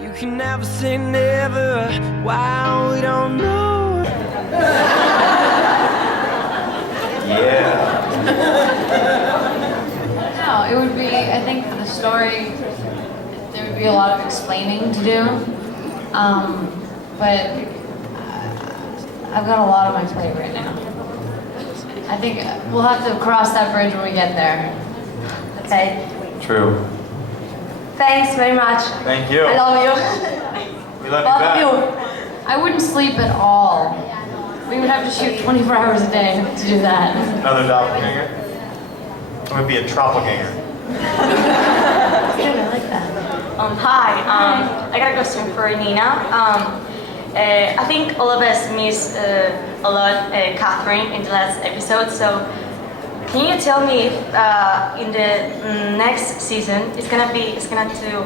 You can never say never. Wow, we don't know. Yeah. No, it would be, I think for the story, there would be a lot of explaining to do. But I've got a lot on my plate right now. I think we'll have to cross that bridge when we get there. Okay. True. Thanks very much. Thank you. I love you. We love you Both back. of you. I wouldn't sleep at all. We would have to shoot 24 hours a day to do that. Another doppelganger? It would be a troppelganger. Good, I like that. Hi. I got a question for Nina. I think all of us missed a lot Catherine in the last episode. So, can you tell me if in the next season it's going to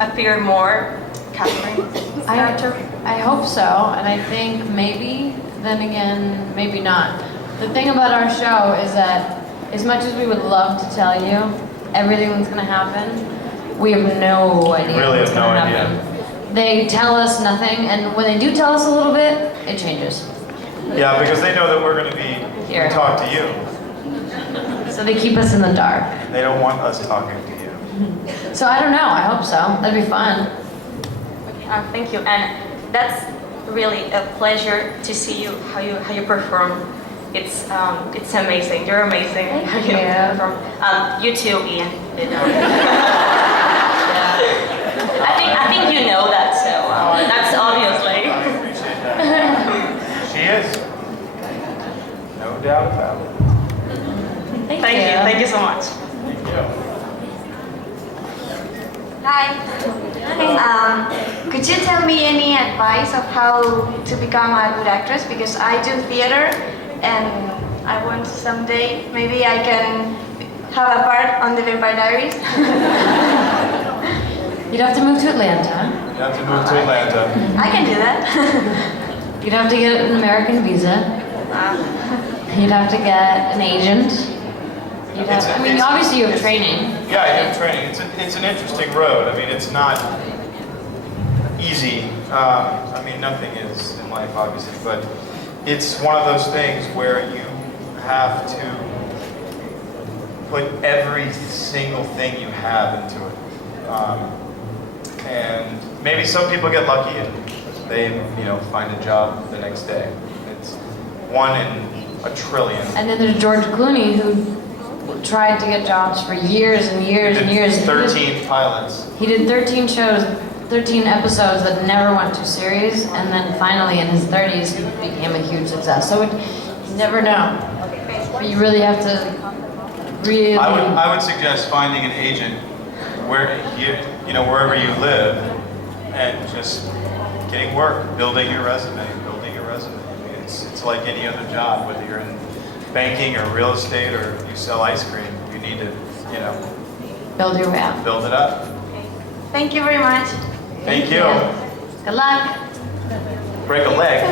appear more Catherine character? I hope so, and I think maybe, then again, maybe not. The thing about our show is that as much as we would love to tell you everything that's going to happen, we have no idea really what's have no going to idea. happen. They tell us nothing, and when they do tell us a little bit, it changes. Yeah, because they know that we're going to be Here. talk to you. So they keep us in the dark. They don't want us talking to you. So I don't know, I hope so. That'd be fun. Thank you, and that's really a pleasure to see you how you perform. It's amazing. You're amazing. Thank you. Perform. You too, Ian. I think you know that, so that's obviously. I appreciate that. She is. No doubt about it. Thank you. Thank you so much. Thank you. Hi. Could you tell me any advice of how to become a good actress? Because I do theater and I want someday, maybe I can have a part on the Vampire Diaries. You'd have to move to Atlanta. You have to move to Atlanta. I can do that. You'd have to get an American visa. You'd have to get an agent. Obviously you have training. Yeah, you have training. It's an interesting road. I mean, it's not easy. I mean, nothing is in life, obviously, but it's one of those things where you have to put every single thing you have into it. And maybe some people get lucky and they, find a job the next day. It's 1 in a trillion. And then there's George Clooney who tried to get jobs for years and years and years. 13 pilots. He did 13 shows, 13 episodes that never went to series, and then finally in his 30s he became a huge success. So you never know. But you really have to really... I would suggest finding an agent wherever you live, and just getting work, building your resume. I mean, it's like any other job, whether you're in banking or real estate or you sell ice cream. You need to, build your way up. build it up. Thank you very much. Thank you. Good luck. Break a leg.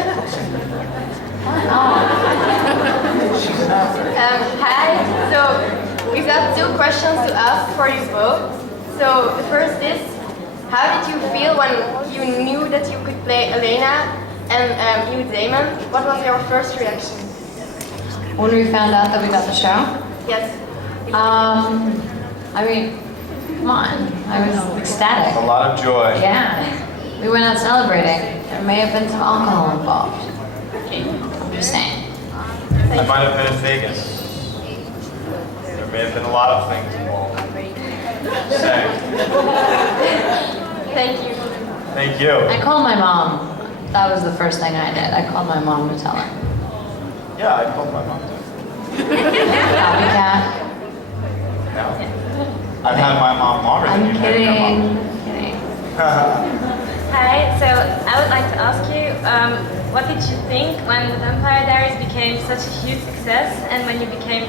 Hi, so we've got 2 questions to ask for you both. So the first is, how did you feel when you knew that you could play Elena and you Damon? What was your first reaction? When we found out that we got the show, Yes. I mean, come on, I was ecstatic. A lot of joy. Yeah, we went out celebrating. There may have been some alcohol involved. I'm just saying. I might have been in Vegas. There may have been a lot of things involved. Just saying. Thank you. Thank you. I called my mom. That was the first thing I did. I called my mom to tell her. Yeah, I told my mom to. Copycat. No. I've had my mom longer than I'm you've had your kidding. mom. Kidding. Hi, so I would like to ask you, what did you think when The Vampire Diaries became such a huge success and when you became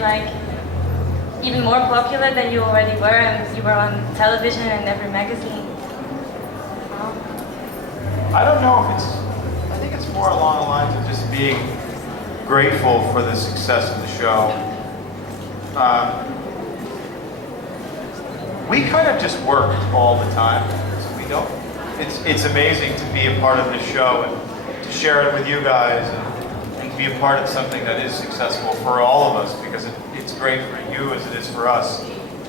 even more popular than you already were and you were on television and every magazine? I don't know if I think it's more along the lines of just being grateful for the success of the show. We kind of just worked all the time, so we don't it's amazing to be a part of this show and to share it with you guys and to be a part of something that is successful for all of us, because it's great for you as it is for us,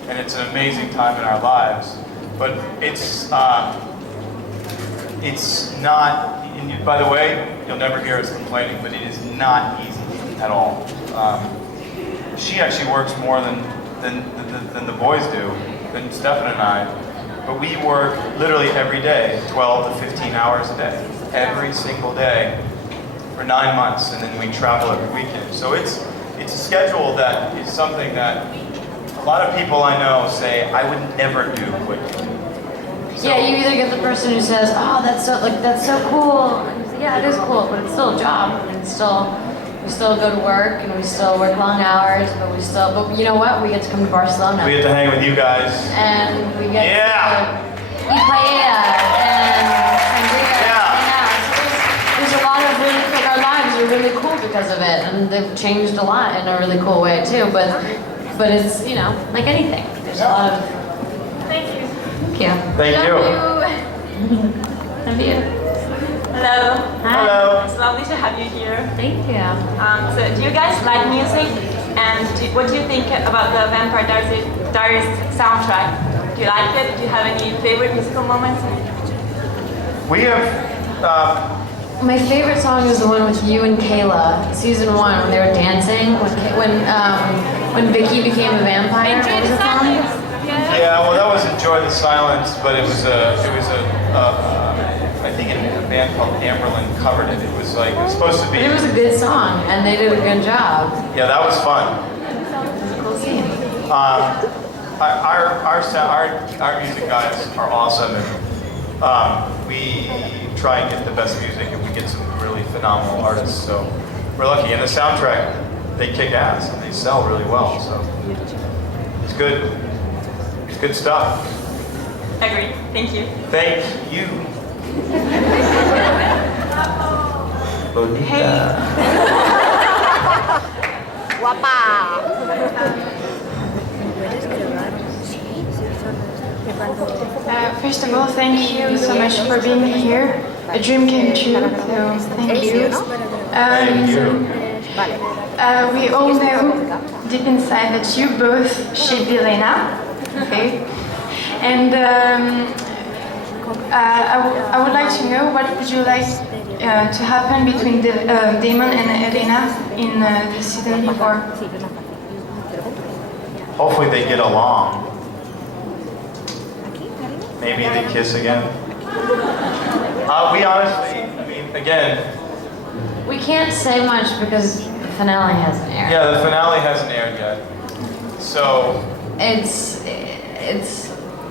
and it's an amazing time in our lives. But it's not. And by the way, you'll never hear us complaining, but it is not easy at all. She actually works more than the boys do, than Stefan and I. But we work literally every day, 12 to 15 hours a day, every single day for 9 months, and then we travel every weekend. So it's a schedule that is something that a lot of people I know say, I would never do what you do. So, yeah, you either get the person who says, "Oh, that's so cool," and you say, "Yeah, it is cool," but it's still a job, and we still go to work, and we still work long hours, but you know what? We get to come to Barcelona. we get to hang with you guys. And we get Yeah. to eat paella and sangria. Yeah. So there's a lot of really, like, our lives are really cool because of it, and they've changed a lot in a really cool way too. But it's, you know, like anything. There's a lot of. Thank you. Thank you. Thank you. Love you. Hello. Hi. Hello. It's lovely to have you here. Thank you. So do you guys like music? And what do you think about the Vampire Diaries soundtrack? Do you like it? Do you have any favorite musical moments? We have. My favorite song is the one with you and Kayla, season 1, when they were dancing, when Vicky became a vampire. What was it called? Yeah, well, that was Enjoy the Silence, but it was I think a band called Amberlin covered it. It was supposed to be. It was a good song, and they did a good job. Yeah, that was fun. It was a cool scene. Our music guys are awesome, and we try and get the best music, and we get some really phenomenal artists. So we're lucky. And the soundtrack, they kick ass, and they sell really well. So it's good. It's good stuff. Agreed. Thank you. Thank you. Bonita. First of all, thank you so much for being here. A dream came true, so thank you. Thank you. We all know deep inside that you both should be Elena. Okay. And I would like to know what would you like to happen between Damon and Elena in the season before. Hopefully they get along. Maybe they kiss again. We honestly, I mean, again. We can't say much because the finale hasn't aired. Yeah, the finale hasn't aired yet. So. It's.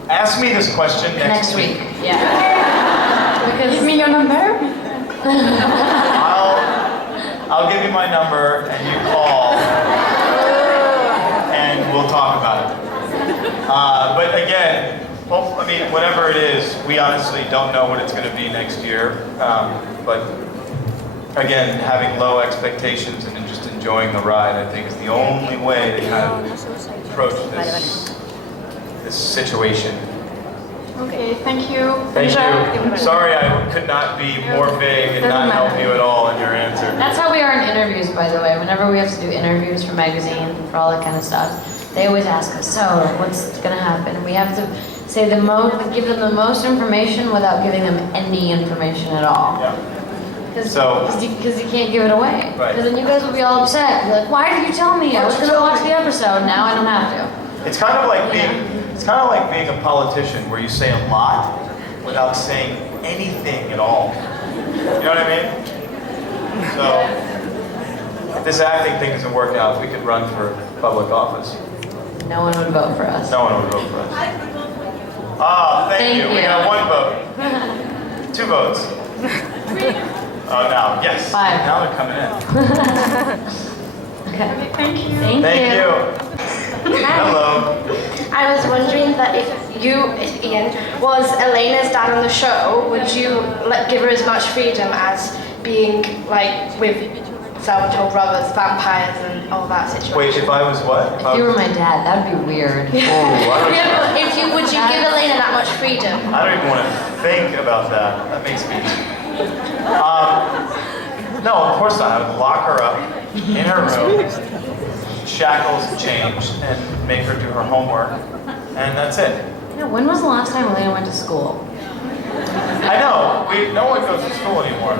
Ask me this question next week. Yeah. Because give me your number. I'll give you my number and you call and we'll talk about it. But again, I mean, whatever it is, we honestly don't know what it's going to be next year. But again, having low expectations and just enjoying the ride, I think, is the only way to kind of approach this situation. Okay, thank you. Thank you. Sorry I could not be more vague and not help you at all in your answer. That's how we are in interviews, by the way. Whenever we have to do interviews for magazine, for all that kind of stuff, they always ask us, so what's going to happen? We have to say give them the most information without giving them any information at all. Yeah. Because you can't give it away. Right. Because then you guys will be all upset. You're like, why did you tell me? I was going to watch the episode. Now I don't have to. It's kind of like being a politician where you say a lot without saying anything at all. You know what I mean? So, if this acting thing doesn't work out, we could run for public office. No one would vote for us. No one would vote for us. Ah, thank you. We got 1 vote. 2 votes. Oh, now, yes. 5. Now they're coming in. Okay. Thank you. Thank you. Hello. I was wondering that if you, Ian, was Elena's dad on the show, would you give her as much freedom as being like with Salvatore brothers, vampires, and all that situation. Wait, if I was what? If you were my dad, that'd be weird. Would you give Elena that much freedom? I don't even want to think about that. That makes me... no, of course not. I would lock her up in her room, shackles changed, and make her do her homework, and that's it. Yeah, when was the last time Elena went to school? I know. No one goes to school anymore.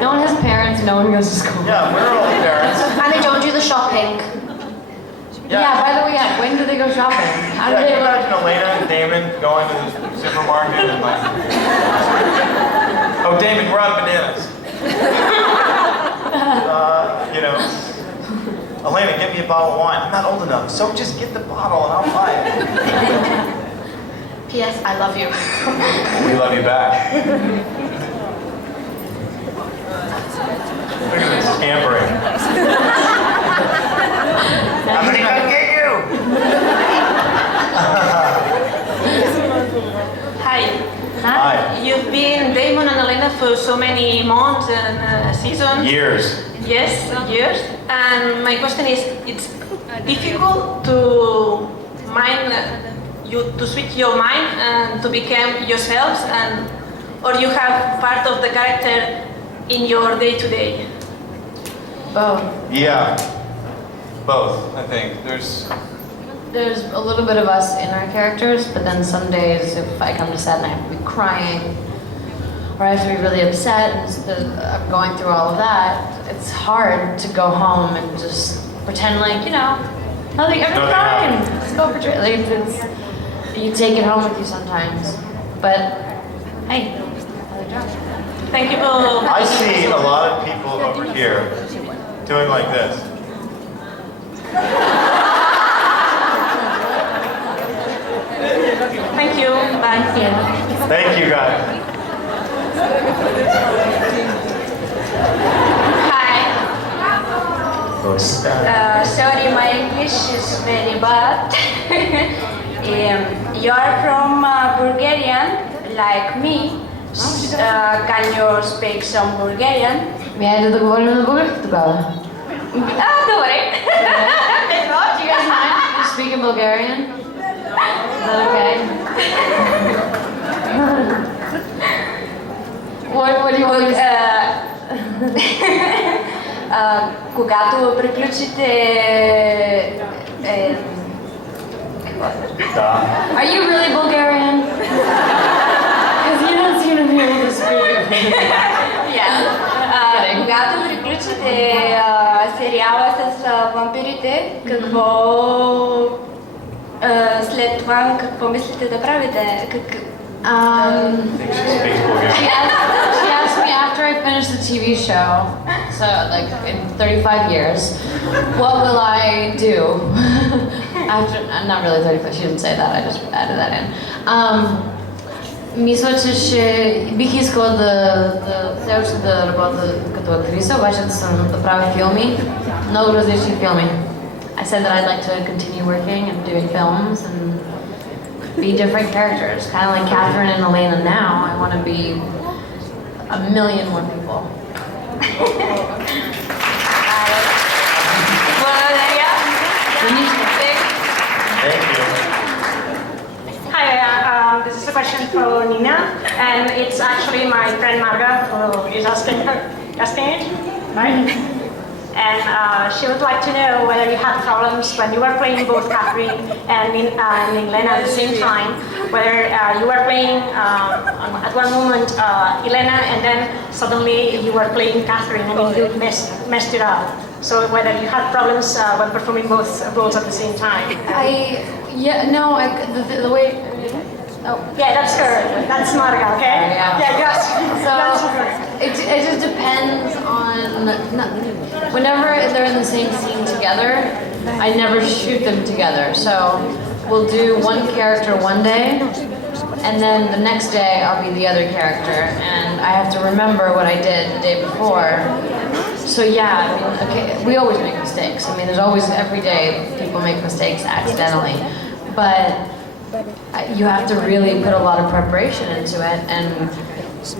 No one has parents, no one goes to school. Yeah, we're all parents. And they don't do the shopping. Yeah, by the way, when do they go shopping? How do Yeah, they can you imagine Elena and Damon going to the supermarket and like, oh, Damon, we're out of bananas. You know, Elena, get me a bottle of wine. I'm not old enough, so just get the bottle and I'll buy it. P.S. I love you. We love you back. Look at this scampering. I'm gonna come get you! Hi. Hi. You've been Damon and Elena for so many months and seasons. Years. Yes, years. And my question is, it's difficult to switch your mind and to become yourselves, or you have part of the character in your day-to-day? Both. Yeah. Both, I think. There's a little bit of us in our characters, but then some days if I come to set and I have to be crying, or I have to be really upset and I'm going through all of that, it's hard to go home and just pretend like, you know, nothing, I'm fine. Let's go for like, you take it home with you sometimes. But hey, another job. Thank you for... I see a lot of people over here doing like this. Thank you. Bye. Thank you, guys. Hi. Sorry, my English is very bad. You're from Bulgarian, like me. Can you speak some Bulgarian? Я да говорим на български тогава. Добре. Do you guys mind? You speak in Bulgarian? Is that okay? What do you want to say? Когато приключите... Are you really Bulgarian? Because you don't seem to be able to speak. Когато приключите сериала с вампирите, какво след това какво мислите да правите? She asked me after I finish the TV show, so like in 35 years, what will I do? After, not really 35, she didn't say that, I just added that in. Мисля, че бих искала да все още да работя като актриса, обаче да правя филми, много различни филми. I said that I'd like to continue working and doing films and be different characters, kind of like Catherine and Elena now. I want to be a million more people. Thank you. Hi, this is a question for Nina, and it's actually my friend Marga who is asking it, right? And she would like to know whether you had problems when you were playing both Catherine and Elena at the same time, whether you were playing at one moment Elena and then suddenly you were playing Catherine and you messed it up. So whether you had problems when performing both roles at the same time. The way. Oh. Yeah, that's her. That's Marga, okay? Yeah. Yes. So it just depends on whenever they're in the same scene together, I never shoot them together. So we'll do one character one day, and then the next day I'll be the other character, and I have to remember what I did the day before. So yeah, I mean, okay, we always make mistakes. I mean, there's always every day people make mistakes accidentally, but you have to really put a lot of preparation into it and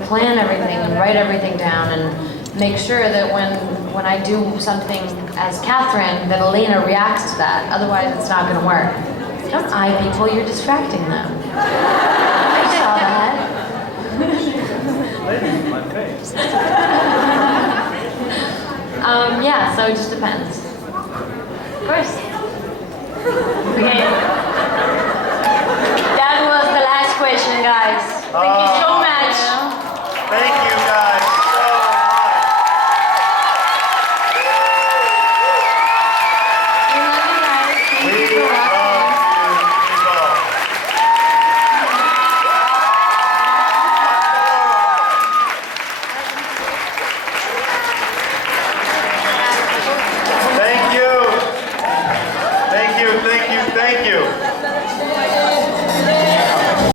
plan everything and write everything down and make sure that when I do something as Catherine, that Elena reacts to that. Otherwise, it's not going to work. Don't eye people, you're distracting them. I saw that. Yeah, so it just depends. Of course. Okay. That was the last question, guys. Thank you.